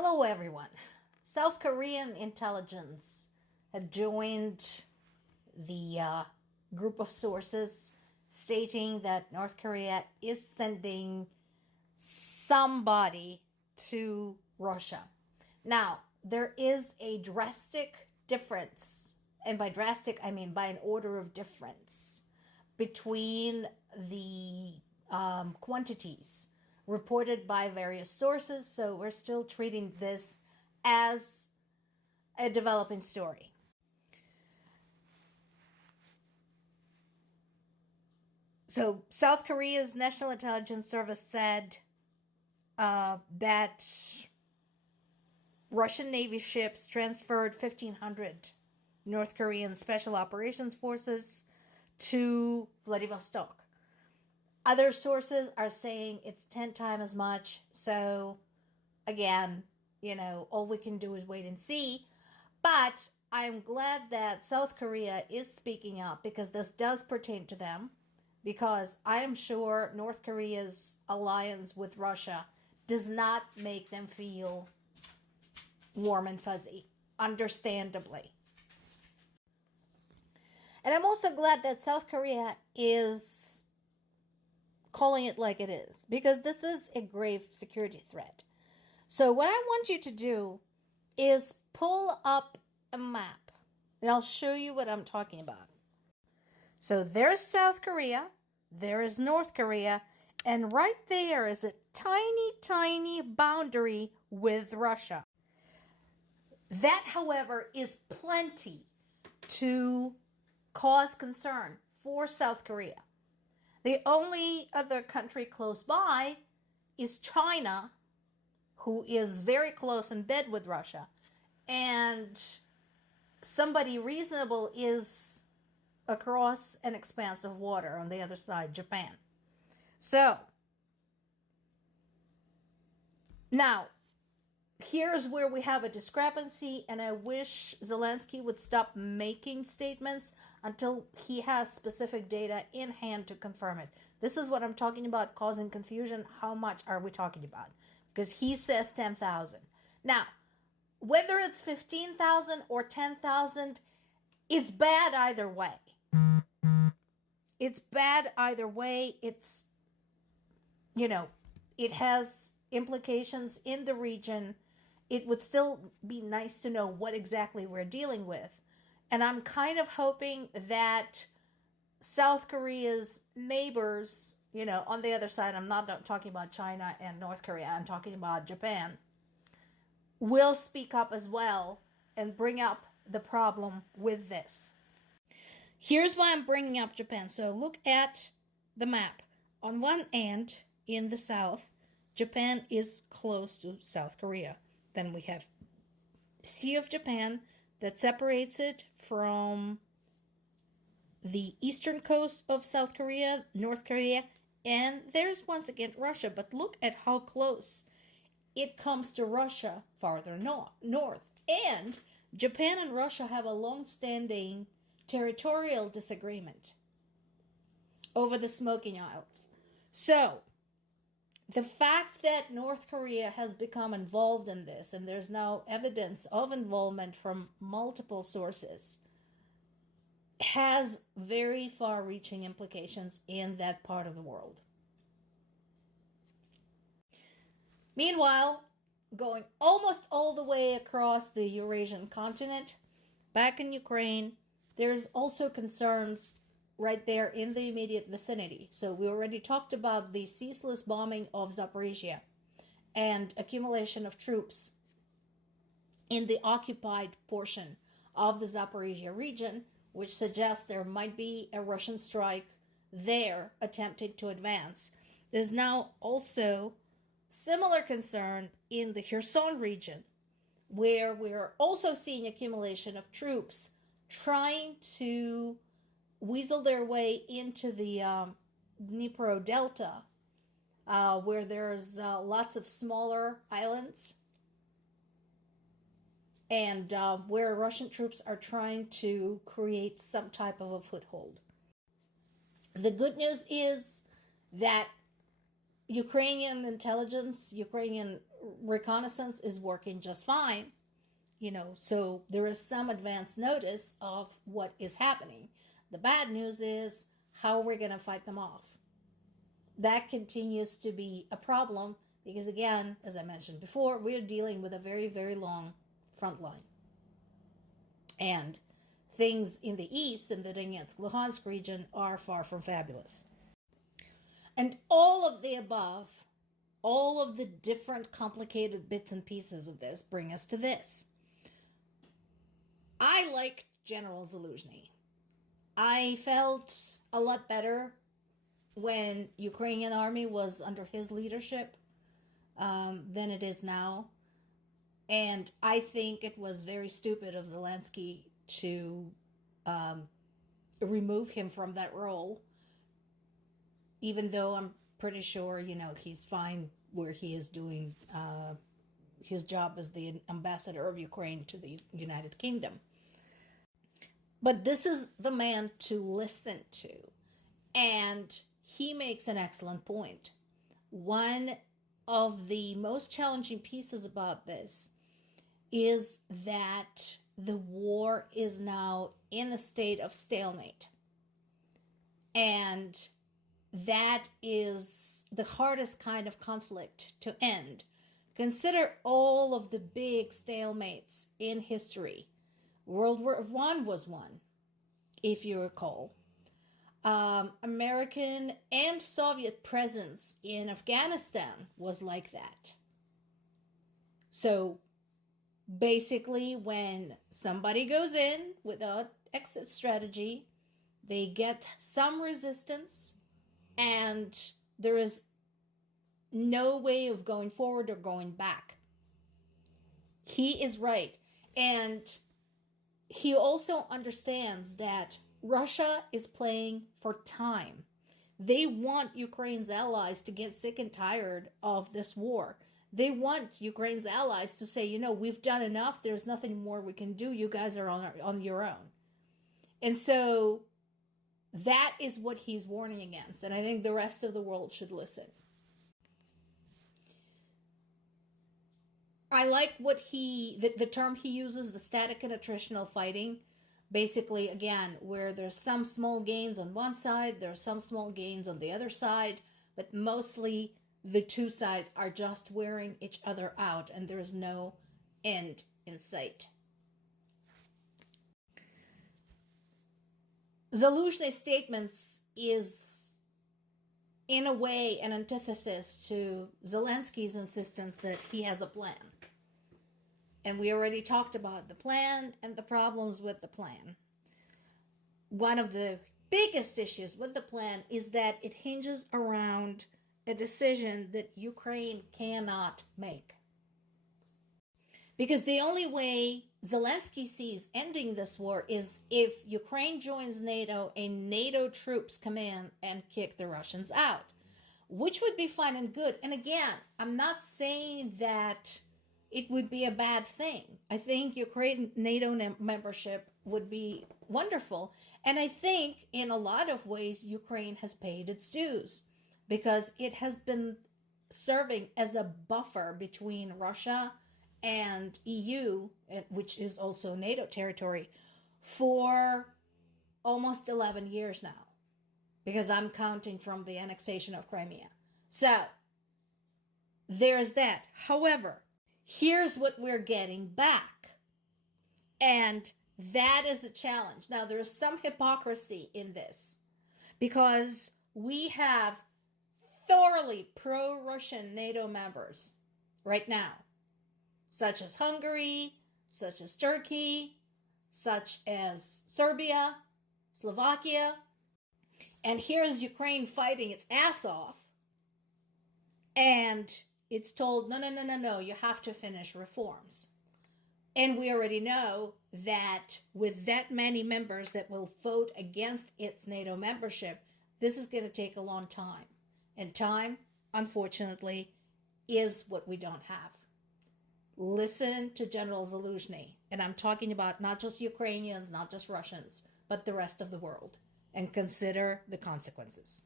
Hello, everyone. South Korean intelligence had joined the group of sources stating that North Korea is sending somebody to Russia. Now, there is a drastic difference, and by drastic, I mean by an order of difference, between the quantities reported by various sources, so we're still treating this as a developing story. So, South Korea's National Intelligence Service said that Russian Navy ships transferred 1,500 North Korean Special Operations Forces to Vladivostok. Other sources are saying it's 10 times as much. So, again, all we can do is wait and see. But I'm glad that South Korea is speaking up because this does pertain to them. Because I am sure North Korea's alliance with Russia does not make them feel warm and fuzzy, understandably. And I'm also glad that South Korea is calling it like it is, because this is a grave security threat. So what I want you to do is pull up a map, and I'll show you what I'm talking about. So there's South Korea, there is North Korea, and right there is a tiny, tiny boundary with Russia. That, however, is plenty to cause concern for South Korea. The only other country close by is China, who is very close in bed with Russia. And somebody reasonable is across an expanse of water on the other side, Japan. So, now, here's where we have a discrepancy, and I wish Zelensky would stop making statements until he has specific data in hand to confirm it. This is what I'm talking about, causing confusion. How much are we talking about? Because he says 10,000. Now, whether it's 15,000 or 10,000, it's bad either way. It's bad either way. It's, it has implications in the region. It would still be nice to know what exactly we're dealing with. And I'm kind of hoping that South Korea's neighbors, on the other side, I'm not talking about China and North Korea, I'm talking about Japan, will speak up as well and bring up the problem with this. Here's why I'm bringing up Japan. So look at the map. On one end, in the south, Japan is close to South Korea. Then we have Sea of Japan that separates it from the eastern coast of South Korea, North Korea, and there's once again Russia. But look at how close it comes to Russia farther north. And Japan and Russia have a long-standing territorial disagreement over the Smoking Isles. So, the fact that North Korea has become involved in this, and there's now evidence of involvement from multiple sources, has very far-reaching implications in that part of the world. Meanwhile, going almost all the way across the Eurasian continent, back in Ukraine, there's also concerns right there in the immediate vicinity. So we already talked about the ceaseless bombing of Zaporizhia and accumulation of troops in the occupied portion of the Zaporizhia region, which suggests there might be a Russian strike there attempting to advance. There's now also similar concern in the Kherson region, where we're also seeing accumulation of troops trying to weasel their way into the Dnipro Delta, where there's lots of smaller islands, and where Russian troops are trying to create some type of a foothold. The good news is that Ukrainian intelligence, Ukrainian reconnaissance is working just fine, so there is some advance notice of what is happening. The bad news is how we're going to fight them off. That continues to be a problem because, again, as I mentioned before, we're dealing with a very, very long front line. And things in the east, in the Donetsk-Luhansk region, are far from fabulous. And all of the above, all of the different complicated bits and pieces of this bring us to this. I liked General Zaluzhny. I felt a lot better when Ukrainian army was under his leadership than it is now. And I think it was very stupid of Zelensky to remove him from that role, even though I'm pretty sure, he's fine where he is doing his job as the ambassador of Ukraine to the United Kingdom. But this is the man to listen to. And he makes an excellent point. One of the most challenging pieces about this is that the war is now in a state of stalemate. And that is the hardest kind of conflict to end. Consider all of the big stalemates in history. World War I was one, if you recall. American and Soviet presence in Afghanistan was like that. So basically, when somebody goes in without exit strategy, they get some resistance, and there is no way of going forward or going back. He is right. And he also understands that Russia is playing for time. They want Ukraine's allies to get sick and tired of this war. They want Ukraine's allies to say, we've done enough. There's nothing more we can do. You guys are on your own. And so that is what he's warning against. And I think the rest of the world should listen. I like what the term he uses, the static and attritional fighting. Basically, again, where there's some small gains on one side, there's some small gains on the other side, but mostly the two sides are just wearing each other out, and there is no end in sight. Zaluzhny's statements is, in a way, an antithesis to Zelensky's insistence that he has a plan. And we already talked about the plan and the problems with the plan. One of the biggest issues with the plan is that it hinges around a decision that Ukraine cannot make. Because the only way Zelensky sees ending this war is if Ukraine joins NATO and NATO troops come in and kick the Russians out, which would be fine and good. And again, I'm not saying that it would be a bad thing. I think Ukraine NATO membership would be wonderful. And I think in a lot of ways, Ukraine has paid its dues because it has been serving as a buffer between Russia and EU, which is also NATO territory, for almost 11 years now, because I'm counting from the annexation of Crimea. So there's that. However, here's what we're getting back. And that is a challenge. Now, there's some hypocrisy in this because we have thoroughly pro-Russian NATO members right now, such as Hungary, such as Turkey, such as Serbia, Slovakia. And here's Ukraine fighting its ass off. And it's told, no, you have to finish reforms. And we already know that with that many members that will vote against its NATO membership, this is going to take a long time. And time, unfortunately, is what we don't have. Listen to General Zaluzhny. And I'm talking about not just Ukrainians, not just Russians, but the rest of the world. And consider the consequences.